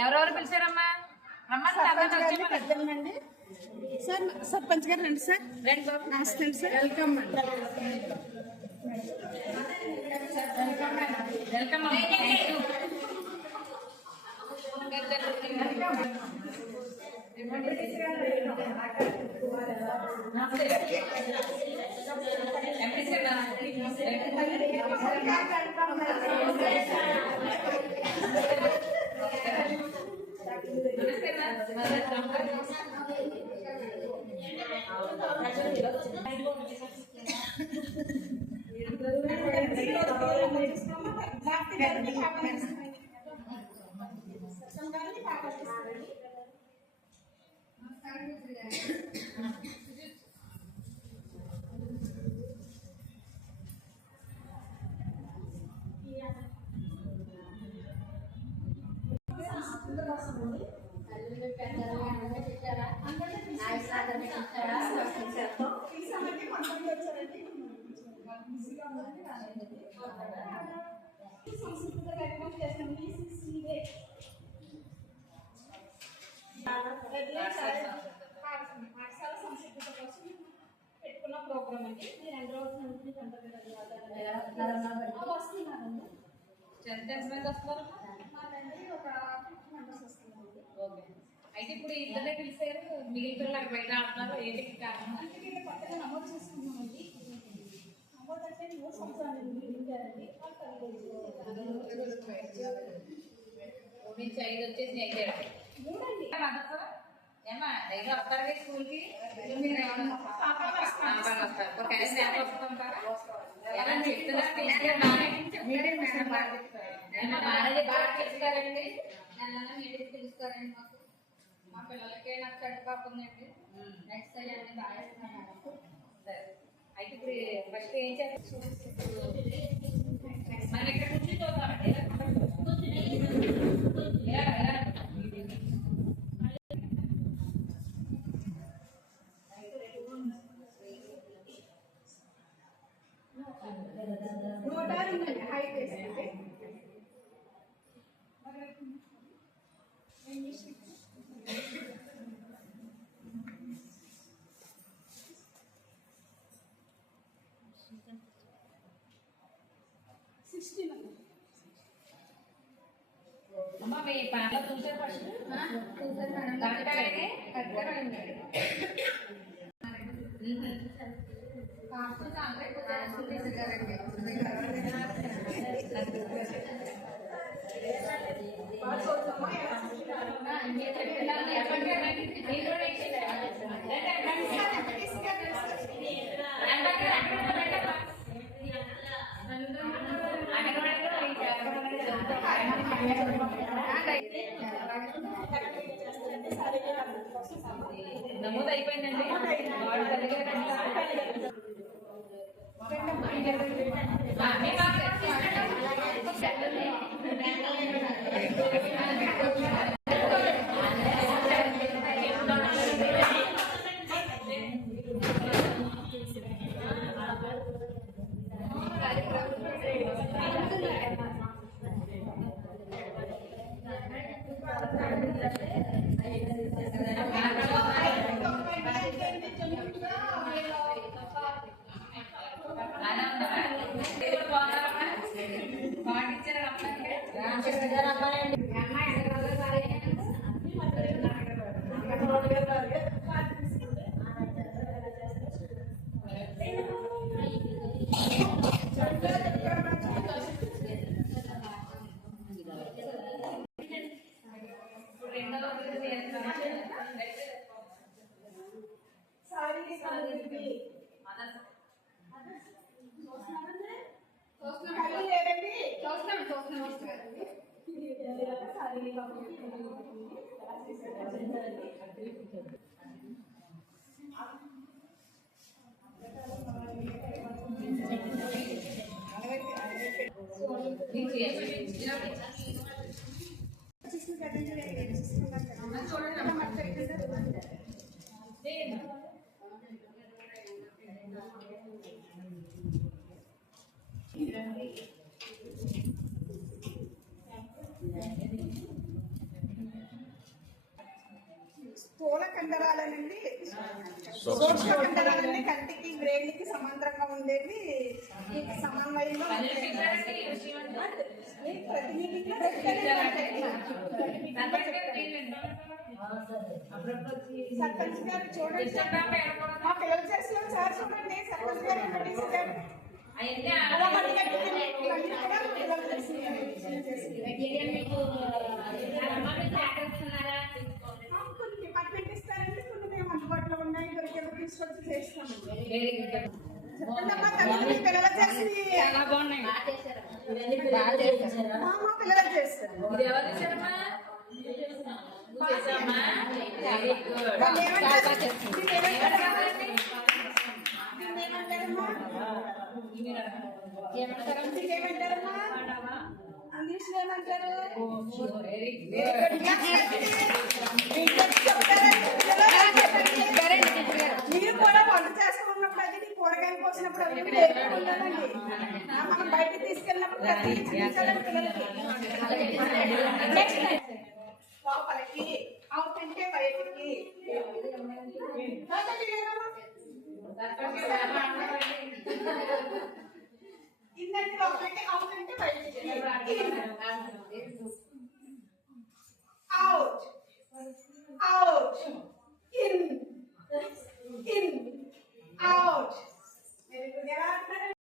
ఎవరెవరు పిలిచారమ్మా? రమ్మండి సార్. సర్పంచ్ గారు రండి సార్. రండి బాబు. నమస్తే సార్. వెల్కమ్ అండి. వెల్కమ్ పెట్టుకున్న ప్రోగ్రామ్ అండి. మీరు 2 రోజుల నుంచి వస్తున్నారండి. ఎంతమంది వస్తున్నారు? ఒక 50 మెంబర్స్ వస్తున్నారండి. ఓకే. అయితే ఇప్పుడు ఇద్దరే పిలిచారు, మిగిలిన పిల్లలు బయట ఆడుతున్నారు. ఏంటి కారణం? అంటే వీళ్ళు కొత్తగా నమోదు చేసుకున్నామండి. నమోదు అంటే 3 సంవత్సరాలు నిండారండి. నుంచి 5 వచ్చేసి అయితే 3 అండి. ఏమా డైలీ వస్తారా స్కూల్కి? ఎలా చెప్తారండి? మీటింగ్ పిలుస్తారండి మాకు. మా పిల్లలకి నాకు చెడ్డ పాప ఉందండి. నెక్స్ట్ టైం అన్ని బాగా ఇస్తున్నాను. సరే, అయితే ఇప్పుడు ఫస్ట్ ఏం చేస్తాం? మనం ఇక్కడ నుంచి చూద్దామండి. హైట్ వేసుకోండి. అమ్మా మీ పాటలు చూసారు ఫస్ట్? చూసారు మేడం. కరెక్ట్గానండి. కాస్ట్యూమ్స్ అందరూ ఎక్కువ తీసుకున్నారండి. నమోదు అయిపోయిందండి. కండరాలనండి సూక్ష్మ కండరాలన్నీ కంటికి బ్రెయిన్కి సమాంతరంగా ఉండేవి ఈ సమన్వయంలో ప్రతి మీటింగ్లో సర్పంచ్ గారు చూడండి మా పిల్లలు చేస్తున్నారు సార్ చూడండి సర్పంచ్ గారు నోటీస్ గారు అలా మన పిల్లలు చేస్తున్నారు కొన్ని డిపార్ట్మెంట్ ఇస్తారండి కొన్ని మేము అందుబాటులో ఉన్నాయి దొరికేది తీసుకొచ్చి చేస్తాము చెప్పండమ్మా తల్లి మీ పిల్లలు చేసి చాలా బాగున్నాయి. మా పిల్లలు చేస్తారు వాళ్ళు ఏమంటారు? దీన్ని ఏమంటారమ్మా? ఏమంటారమ్మా? ఇంగ్లీష్ లో ఏమంటారు? మీరు కూడా వంట చేసుకున్నప్పుడు అది కూరగాయలు కోసినప్పుడు అవి నేర్చుకుంటానండి. మనం బయటకు తీసుకెళ్ళినప్పుడు ప్రతిష్ఠించాలని పిల్లలకి లోపలికి అవుతుంటే బయటికి ఇన్నంటే లోపలికి అవుతుంటే బయటికి out out in in out very good. ఎలా అంటున్నారు?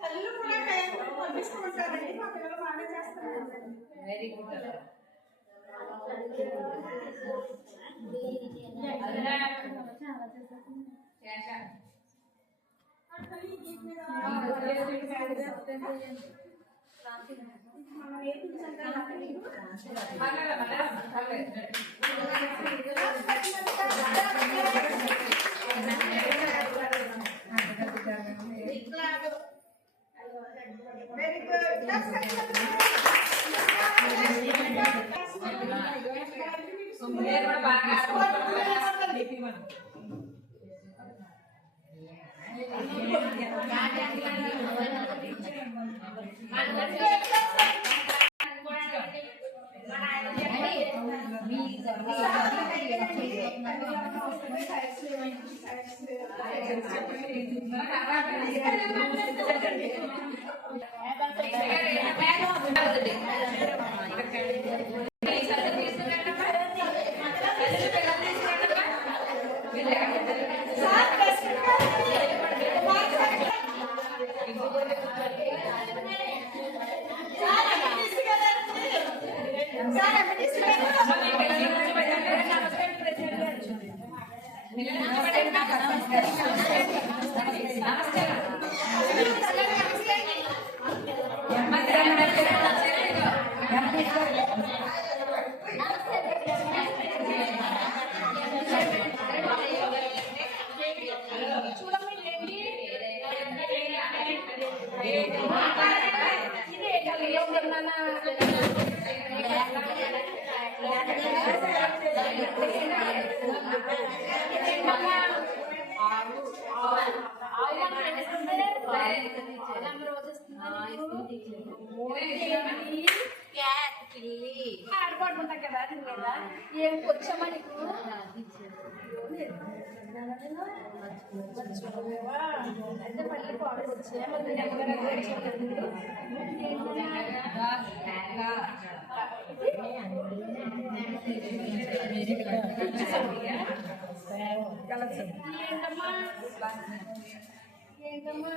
తల్లు కూడా పంపిస్తుంటారండి. మా పిల్లలు బాగా చేస్తారు. Very good. Very good. బాగా ఆడుకుంటా కదా తినేదా ఏం వచ్చామా నీకు అయితే మళ్ళీ పాడు వచ్చా ఏంటమ్మా ఏంటమ్మా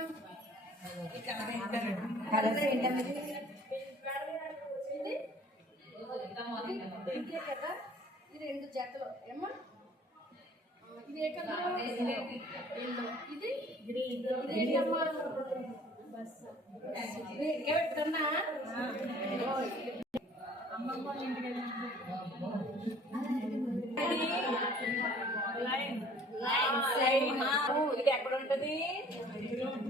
ఇంకే కదా ఈ రెండు జతలు ఏమ్మా ఇది ఏ కలర్ ఇది ఇదేంటమ్మా ఇంకా పెట్టుకున్నా అమ్మమ్మ ఇంటికి ఇది ఎక్కడ ఉంటది?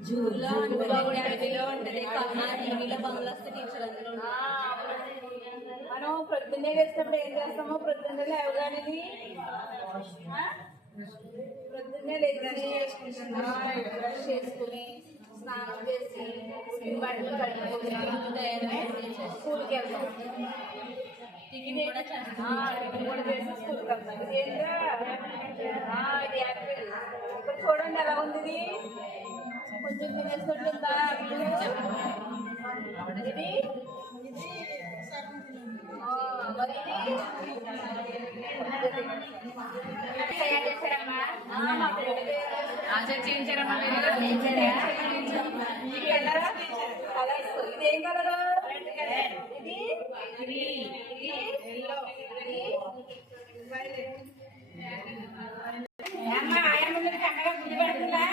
జూలో ఉంటుంది టీవీలో బంగ్లా వస్తే టీచర్ అందులో మనం ప్రొద్దున్నే వేసినప్పుడు ఏం చేస్తామో ప్రొద్దున్నే లేవగానే ప్రొద్దున్నే లేచి బ్రష్ చేసుకుని స్నానం చేసి బట్టలు కట్టుకుని స్కూల్కి వెళ్తాం. టిఫిన్ కూడా చేసి స్కూల్కి వెళ్తాం. ఇది ఏంటో ఇది యాపిల్. ఇక్కడ చూడండి ఎలా ఉంది ఇది. కొంచెం తినేసినట్టుందా ఇది? చేయించారమ్మా ఇదేం కలరు? ఇది అమ్మా ఆయన ముందు చక్కగా గుర్తు పెడుతుందా?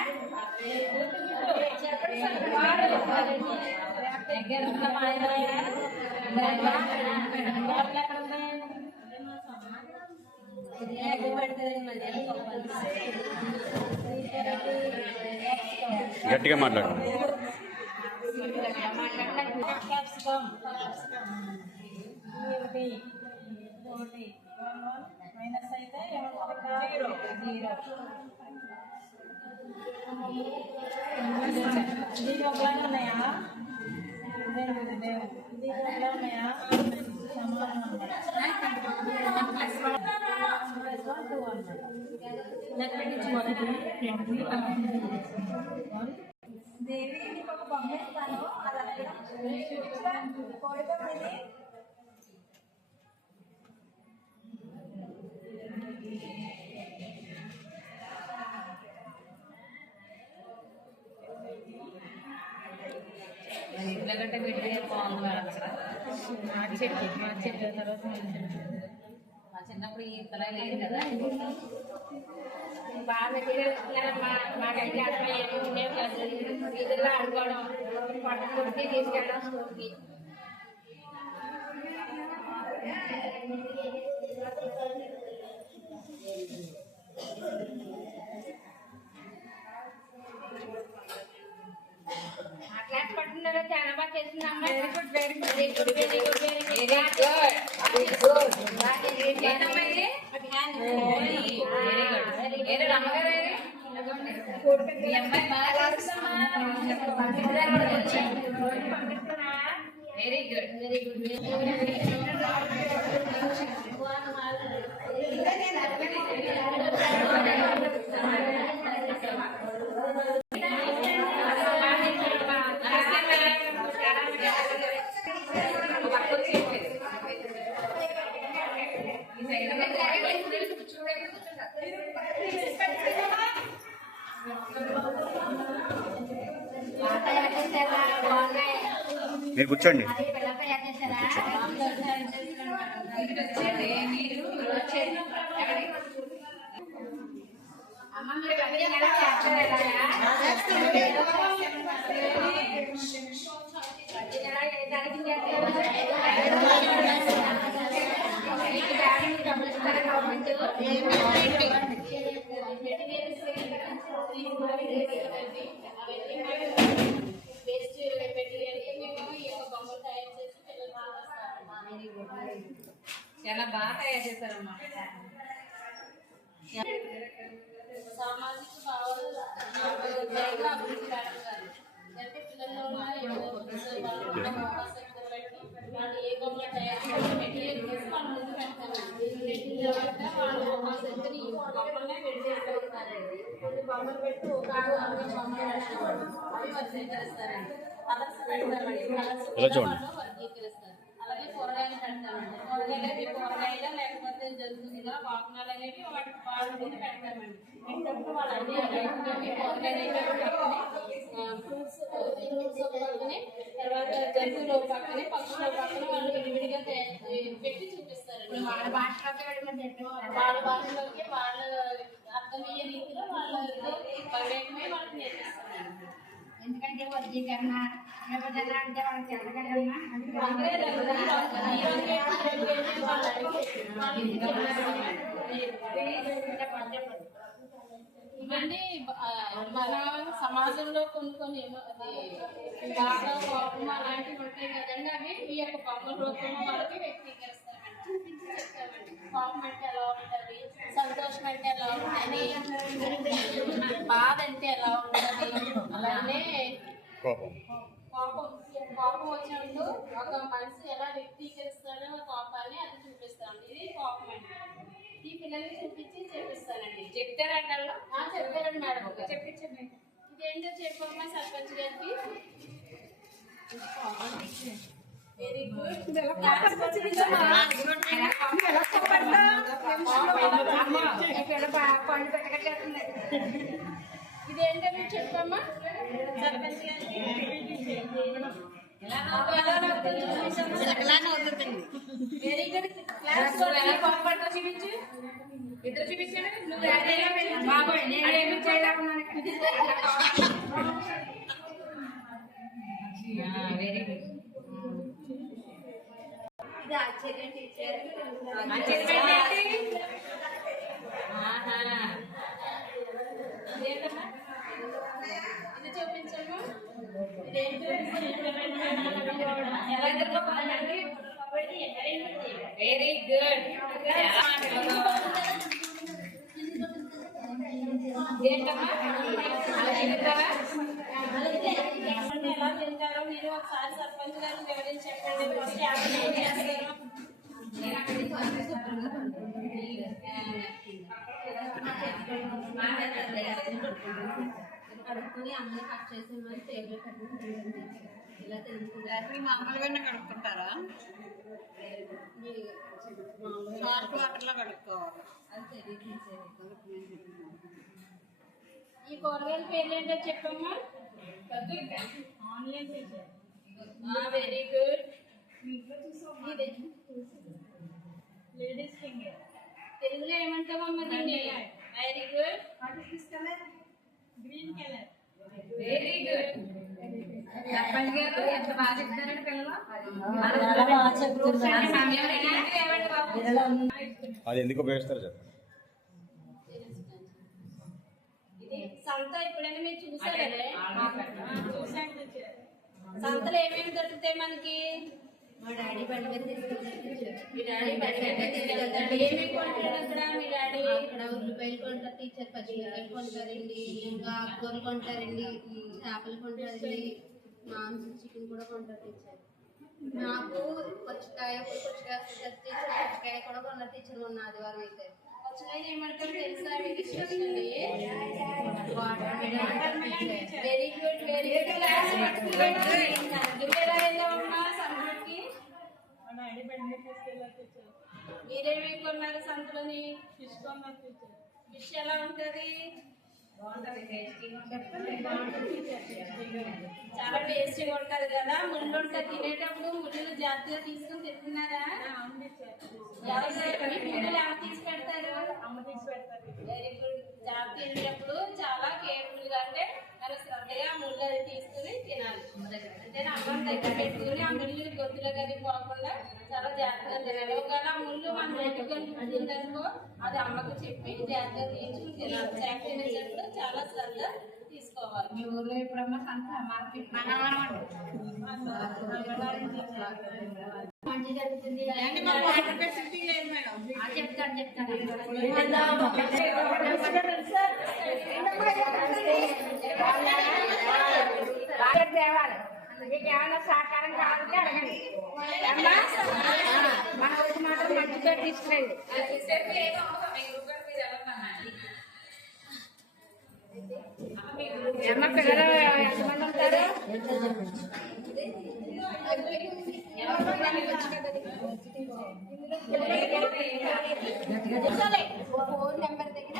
గట్టిగా మాట్లాడు. మైనస్ అయితే జీరో. దీని ఒకలానే ఉన్నాయా? దీని ఒకలా ఉన్నాయా? దేవి నీకు ఒక బొమ్మ ఇస్తాను. అది కోడిపోయింది. ఇంతకంటే పెట్టి బాగుంది మార్చెట్టు తర్వాత మా చిన్నప్పుడు ఈ తల లేదు కదా. బాగా మెటీరియల్ మాకైతే అట్లా ఉండేవి కాదు. వీధుల్లో ఆడుకోవడం, పట్టుకుంటే తీసుకెళ్ళడం స్కూల్కి. క్లాస్ పట్టుకున్నారో చాలా బాగా చేసిందమ్మా. Very good very good very good very good very good very good. ఏంటమ్మా ఇది? Very good. ఏదో రమ్మగారు ఈ అమ్మాయి బాగా రాస్తుందమ్మా. Very good very good. మీరు కూర్చోండి. చాలా బాగా తయారు చేశారమ్మా. సామాజిక భావాలు అభివృద్ధి పెడతారు. అంటే పిల్లల్లో ఉన్న వాళ్ళు ఏ బొమ్మలు తయారు చేసి మెటీరియల్ తీసి వాళ్ళ ముందు పెడతారు. పెట్టిన తర్వాత వాళ్ళు బొమ్మలనే పెడతారండి. కొన్ని బొమ్మలు పెట్టి ఒక బొమ్మలు అవి వర్గీకరిస్తారండి. కలర్స్ పెడతారండి. కలర్స్ వర్గీకరిస్తారు. అలాగే కూరగాయలు పెడతామండి. కూరగాయలు లేకపోతే జంతువులుగా వాహనాలు అనేవి వాళ్ళ మీద పెడతామండి. పెట్టినప్పుడు వాళ్ళు అన్ని కూరగాయలు ఫ్రూట్స్ పక్కనే తర్వాత జంతువులు పక్కనే పక్షుల పక్కన వాళ్ళు విడివిడిగా పెట్టి చూపిస్తారండి. వాళ్ళ భాషలోకి వాళ్ళ అర్థమయ్యే రీతిలో వాళ్ళ పర్యటమే వాళ్ళకి నేర్పిస్తారండి. ఎందుకంటే వర్గీకరణ విభజన అంటే వాళ్ళకి ఎక్కడికన్నా ఇవన్నీ మన సమాజంలో కొన్ని బాధ కోపం అలాంటివి ఉంటాయి కదండి, అవి ఈ యొక్క బొమ్మల రూపంలో వాళ్ళకి వ్యక్తీకరిస్తామండి, చూపించి చెప్తామండి. కోపం అంటే ఎలా ఉంటుంది, సంతోషం అంటే ఎలా ఉంటుంది, బాధ అంటే ఎలా ఉంటుంది, అలానే కోపం వచ్చినప్పుడు ఒక మనిషి ఎలా వ్యక్తీకరిస్తాడో కోపాన్ని అది చూపిస్తాను. ఇది కోపం అండి. ఈ పిల్లలకి చూపించి చెప్పిస్తానండి. చెప్తారంట చెప్తారండి మేడం. చెప్పించండి. ఇదేంటో చెప్పమ్మా సర్పంచ్ గారికి. Very good. ఇదేంటో మీరు చెప్పమ్మా సర్పంచ్ గారికి. Very good. చూపించు, ఇద్దరు చూపించాను. నువ్వు బాబోయ్ నేనేమి చేయలేకున్నాను. Very good. ఇది ఆశ్చర్య టీచర్. ఇది చూపించమ్మా. Very good. ఏంటమ్మా అలా చెప్తారా? ఎలా తింటారో మీరు ఒకసారి సర్పంచ్ గారు వివరించి చెప్పండి. ఏం చేస్తారు? కడుక్కొని అమ్మని కట్ చేసి మరి టేబుల్ కట్టుకుని ఇలా తెలుసుకుంటారు. మామూలుగానే కడుక్కుంటారా? షార్ట్ వాటర్లో కడుక్కోవాలి. అది తెలియదు. ఈ కూరగాయల పేర్లు ఏంటో చెప్పమ్మా. Very good. Ladies finger. తెలుగులో ఏమంటామమ్మా దీన్ని? Very good. Green colour. Very good. Sarpanch గారు ఎంత బాగా చెప్తారండి పిల్లలు. సమయంలో ఇలాంటివి ఏమండి బాబు? అది ఎందుకు ఉపయోగిస్తారు చెప్పండి. ఇది సంత ఎప్పుడైనా మీరు చూసారే? సంతలో ఏమేమి దొరుకుతాయి మనకి? మా డాడీ బండి మీద తీసుకెళ్తారు. మీ డాడీ బయట తీసుకెళ్తాడు. ఏమేమి కొంటాడు అక్కడ మీ డాడీ? అక్కడ ఉల్లిపాయలు కొంటారు టీచర్, పచ్చిమిరకాయలు కొంటారండి, ఇంకా ఆకుకూరలు కొంటారండి, చేపలు కొంటారండి, మాంసం చికెన్ కూడా కొంటారు టీచర్. నాకు పుచ్చకాయ టీచర్, పుచ్చకాయ కూడా కొన్నారు టీచర్ మొన్న ఆదివారం అయితే. పుచ్చకాయ ఏమంటారు తెలుసా మీకు? ఇష్టండి. వాటర్ మిలన్ అంటారు teacher. Very good. Very good. నువ్వెలా వెళ్ళావమ్మా సంతకి? మా డాడీ బండి మీద తీసుకెళ్ళారు టీచర్. మీరేమేమి కొన్నారు సంతలోని? ఫిష్ కొన్నారు టీచర్. ఫిష్ ఎలా ఉంటుంది? చాలా టేస్టీగా ఉంటుంది కదా. ముళ్ళు ఉంటుంది, తినేటప్పుడు ముళ్ళు జాగ్రత్తగా తీసుకుని తింటున్నారా? ముళ్ళు ఎవరు తీసి పెడతారు? అమ్మ తీసి పెడతారు. Very good. జాగ్రత్త తినేటప్పుడు చాలా కేర్ఫుల్ గా అంటే చాలా శ్రద్ధగా ముళ్ళు అది తీసుకుని తినాలి. అంటే అన్నం దగ్గర పెట్టుకుని ఆ ముళ్ళు గొంతులో గది పోకుండా చాలా జాగ్రత్తగా తినాలి. ఒకవేళ ఆ ముళ్ళు మన నోటికి ఉంటుందనుకో అది అమ్మకు చెప్పి జాగ్రత్తగా తీసుకుని తినాలి. జాగ్రత్త తినేటప్పుడు చాలా శ్రద్ధ తీసుకోవాలి. మీ ఊర్లో ఎప్పుడమ్మా సంత మార్కెట్? మంచి జరుగుతుంది. వాటర్ ఫెసిలిటీ లేదు మేడం. చెప్తాను. తేవాలి. మీకు ఏమైనా సహకారం కావాలంటే అడగండి. మన ఊరికి మాత్రం మంచిగా తీసుకురండి. అమ్మ పిల్లలు ఎంతమంది ఉంటారు? ఫోన్ నెంబర్ దగ్గర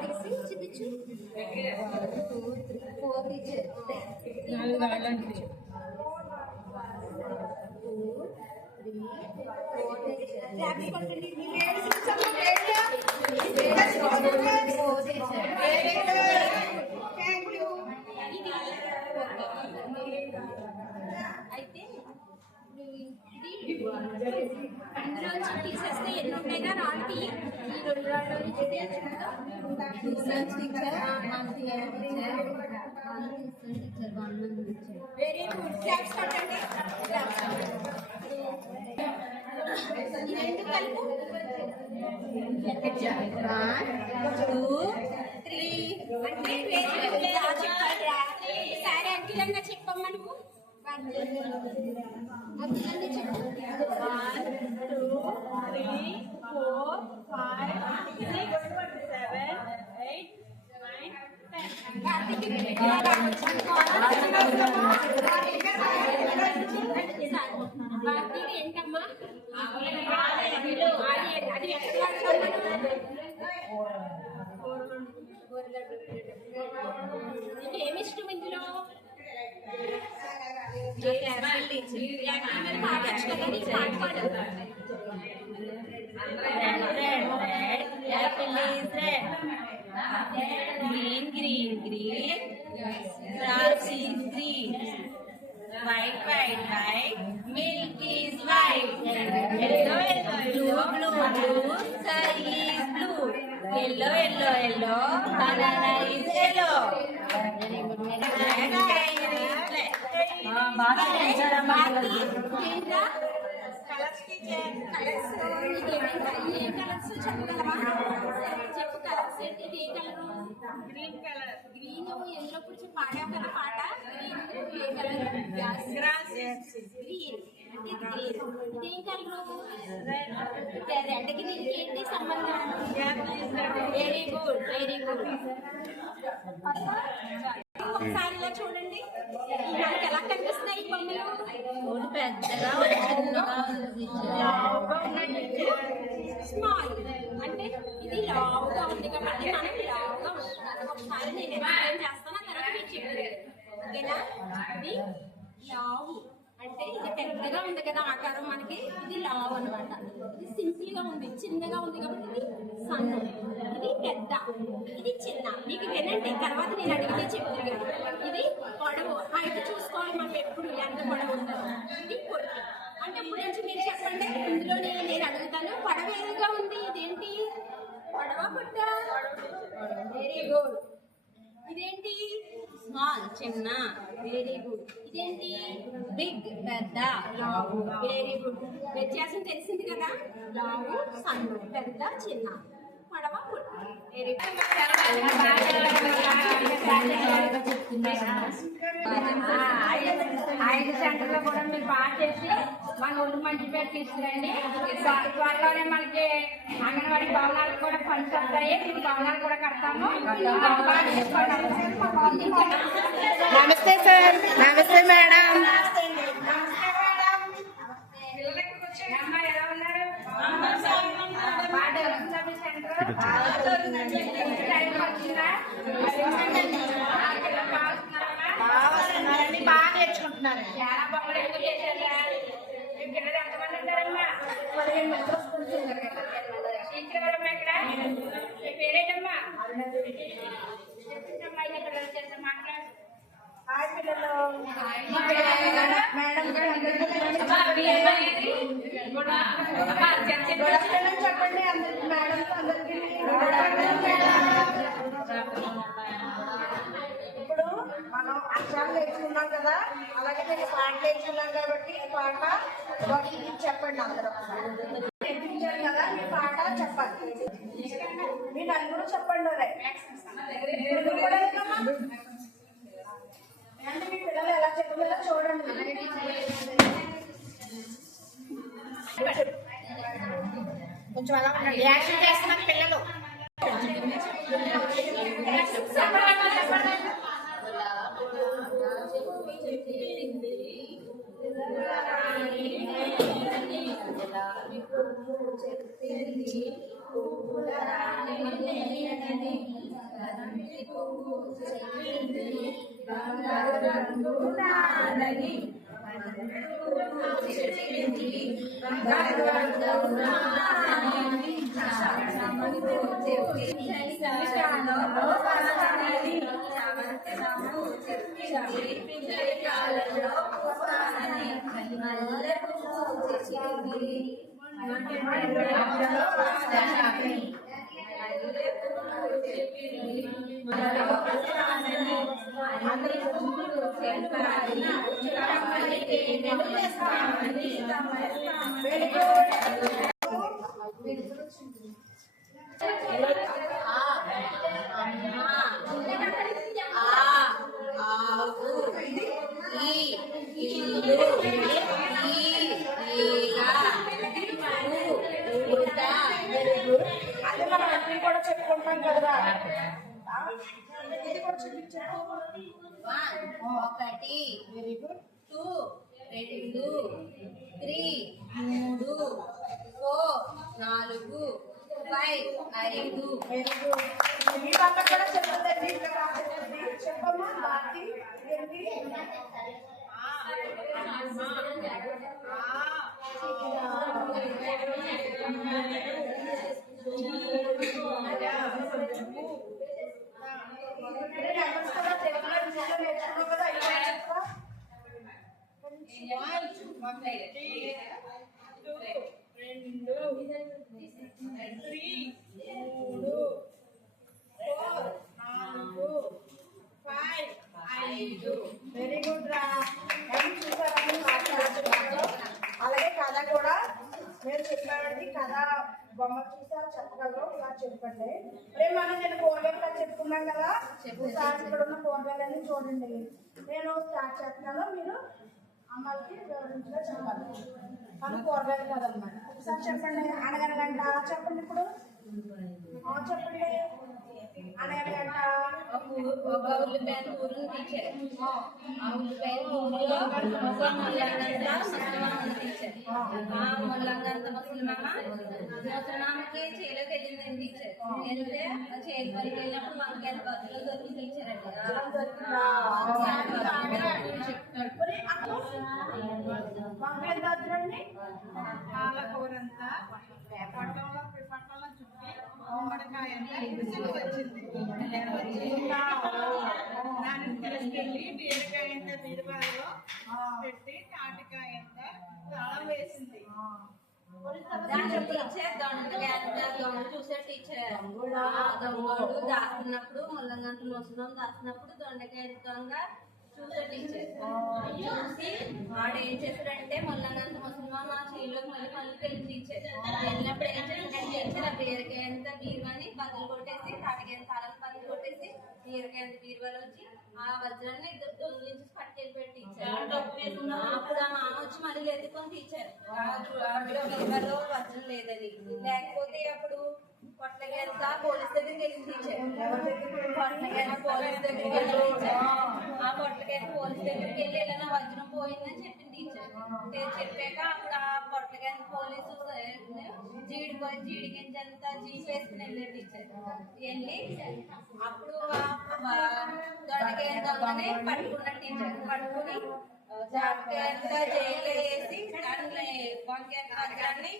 తీసి చూపించు. 4 టీచర్. 4 రాళ్ళండి. 2, 3, 4 టీచర్. క్లాప్స్ కొట్టండి. అయితే ఇందులోంచి తీసేస్తే ఎన్ని ఉంటాయిగా రాళ్ళకి ఈ 2 రాళ్ళు నుంచి తీయచ్చు. Very good. క్లాప్స్ కొట్టండి. ఈ 2 కలుపు. 1 2 3 అంటే చెప్పరా సారీ అంకిలంగా చెప్పమ్మా నువ్వు. అంకిలంగా చెప్పు. 1 2 3 4 5 6 7 8 9 ఏంటమ్మా అది ఏమి ఇష్టం ఇందులో green green green grass is green white white white milk is white yellow yellow blue blue blue sky is blue yellow yellow yellow banana is yellow చెప్పు కలర్స్ ఏంటి? ఏ కలర్? Green colour. గ్రీన్ ఎందులో కూర్చొని పాడావు కదా పాట. Green ఏ colour? Gross green అంటే green. ఇదేం colour? రెడ్కి దీనికి ఏంటి సంబంధం? Very good very good. ఒకసారి ఇలా చూడండి. మనకి ఎలా కనిపిస్తున్నాయి ఈ బొమ్మలు? పెద్దగా స్మాల్ అంటే ఇది లావుగా ఉంది కాబట్టి మనకి లావుగా ఉంటుంది. ఒకసారి నేను ఎక్స్ప్లెయిన్ చేస్తాను, ఆ తర్వాత మీకు చెప్పారు. ఓకేనా? ఇది లావు అంటే ఇది పెద్దగా ఉంది కదా ఆకారం మనకి, ఇది లావు అనమాట. ఇది సింపుల్ గా ఉంది, చిన్నగా ఉంది కాబట్టి ఇది సన్న. ఇది పెద్ద, ఇది చిన్న. మీకు వినండి, తర్వాత నేను అడిగితే చెప్తాను. ఇది పొడవు, హైట్ చూసుకోవాలి మనం ఎప్పుడు ఎంత పొడవు ఉంటుందో. ఇది పొడవు అంటే ఇప్పుడు నుంచి మీరు చెప్పండి. ఇందులో నేను అడుగుతాను, పొడవు ఏదిగా ఉంది? ఇదేంటి? పొడవ పొట్ట? Very good. ఇదేంటి? స్మాల్ చిన్న. Very good. ఇదేంటి? బిగ్ పెద్ద. లావు. Very good. వ్యత్యాసం తెలిసింది కదా. లావు సన్న, పెద్ద చిన్న, పొడవ పొట్ట. Very good. 5 సెంటర్లో కూడా మీరు బాగా చేసి మన ఒళ్ళు మంచి పేరు తీసుకురండి. త్వరలోనే మనకి అంగన్వాడీ భవనాలు కూడా ఫండ్స్ వస్తాయి. మీకు భవనాలు కూడా కడతాము. నమస్తే సార్. నమస్తే మేడం. అమ్మ ఎలా ఉన్నారు? బాగా జరుగుతుందా మీ సెంటర్? టైం వచ్చిందా? బాగా నేర్చుకుంటున్నారు. చాలా బొమ్మలు ఎక్కువ చేశారా? మీ పిల్లలు ఎంతమంది ఉంటారమ్మా? 15 మంది వస్తుంటారు కదా. టీచర్ ఎవరమ్మా ఇక్కడ? మీ పేరేటమ్మా? చెప్పించమ్మా, ఈ పిల్లలు చేస్తే మాట్లాడు. హాయ్ పిల్లలు. మేడం చెప్పండి అందరికి. మేడం అందరికి ఇప్పుడు మనం అక్షరాలు నేర్చుకున్నాం కదా, అలాగే నేను పాట నేర్చుకున్నాం కాబట్టి పాట చెప్పండి అందరూ. నేర్పించారు కదా, మీ పాట చెప్పండి. మీ నలుగురు చెప్పండి. అంటే మీ పిల్లలు ఎలా చెప్తున్నారో చూడండి. కొంచెం అలా ఉండండి. యాక్షన్ చేస్తున్నారు పిల్లలు. Mallapoo అదే మనం అన్ని కూడా చెప్పుకుంటాం కదరా. ఇది కూడా చూపించారు. 1 వెరీ గుడ్. 2 2 3 3 4 4 5 5 very good. మీ వాళ్ళకి కూడా చెప్పండి. ఇంకా రాసేది చెప్పమ్మా. బాకీ ఏంటి? నెంబర్స్ కూడా తెలుగులో ఇంగ్లీష్లో నేర్చుకున్నావు కదా. ఇలా చెప్పా. 5 వెరీ గుడ్ రా. ఏం చూసారని మాట్లాడుతున్నారు. అలాగే కథ కూడా నేను చెప్పానండి. కథ బొమ్మ చూసా చెప్పగలరు. ఒకసారి చెప్పండి. రేపు మనం నేను కూరగాయలు చెప్పుకున్నాం కదా. ఒకసారి ఇక్కడ ఉన్న కూరగాయలన్నీ చూడండి. నేను స్టార్ట్ చేస్తున్నాను. మీరు అమ్మకి వివరించగా చెప్పాలి. మన కూరగాయలు కదన్నమాట. ఒకసారి చెప్పండి. అనగనగంట చెప్పండి. ఇప్పుడు చెప్పండి. అనగనగంట ఒక ఉల్లిపాయ కూరని టీచర్ ఆ ఉల్లిపాయ కూరలో టీచర్ ఆ ముల్లంగంత ముసలిమామకి చేలోకి వెళ్ళిందండి టీచర్. వెళ్తే ఆ చేలు పనికి వెళ్ళినప్పుడు మనకి ఎంత బస్సులో దొరికి టీచర్ అండి పాలకూర అంతా పట్టంలో చుట్టి గుమ్మడికాయ అంతా ఇసులు వచ్చింది. దాన్ని తీసుకెళ్ళి బీరకాయ అంతా బీరకాయలో పెట్టి తాటికాయ అంతా తాళం వేసింది. టీచర్ దొంగ చూసే టీచర్ దొంగడు దాస్తున్నప్పుడు ముల్లంగంత ముసలం దాస్తున్నప్పుడు దొండకాయ దొంగ చూసే టీచర్ చూసి వాడు ఏం చేశాడంటే ముల్లంగంత ముసలిమామ ఆ చేలోకి మళ్ళీ పనులకి వెళ్ళి టీచర్ వెళ్ళినప్పుడు ఏం చేశాడంటే టీచర్ ఆ బీరకాయ అంత బీరువాని బదులు కొట్టేసి తాటికాయ తాళం బదులు కొట్టేసి బీరకాయ అంత బీరువాలు వచ్చి ఆ వజ్రాన్ని దొంగ నుంచి పట్టుకెళ్ళిపోయాడు టీచర్. అప్పుడు ఆ మామ వచ్చి మళ్ళీ ఎత్తుకొని టీచర్ బీరువాలో వజ్రం లేదని. లేకపోతే అప్పుడు పొట్లగంత పోలీస్ దగ్గరికి వెళ్ళింది టీచర్. పొట్లగంత పోలీస్ దగ్గరికి వెళ్ళి టీచర్ ఆ పొట్లగంత పోలీస్ దగ్గరికి వెళ్ళి ఇలా వజ్రం పోయిందని చెప్పింది టీచర్. చెప్పాక అప్పుడు ఆ పొట్లగంత పోలీసు జీడి గింజంతా జీప్ వేసుకుని వెళ్ళారు టీచర్. వెళ్ళి అప్పుడు దొండకాయ దొంగని పట్టుకున్న టీచర్. పట్టుకుని జాబితా జైల్లో వేసి దాన్ని వంకాయ వజ్రాన్ని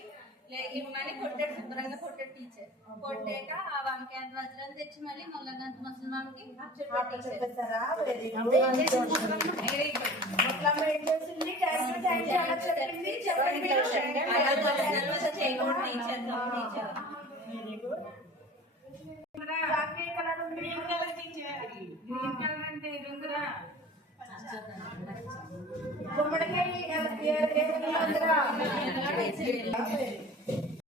ఇమ్మని కొట్టాడు. శుభ్రంగా కొట్టాడు టీచర్. కొట్టాక ఆ వంకాయ వజ్రాన్ని తెచ్చి మళ్ళీ ముల్లంగంత ముసలిమామకి చెప్పేస్తారా. Very good. ఏం చేసింది? చెప్పింది చెప్పండి. చేయకూడదు teacher. Very good. Green colour teacher. Green colour అంటే ఎదుగురా గుమ్మడికాయ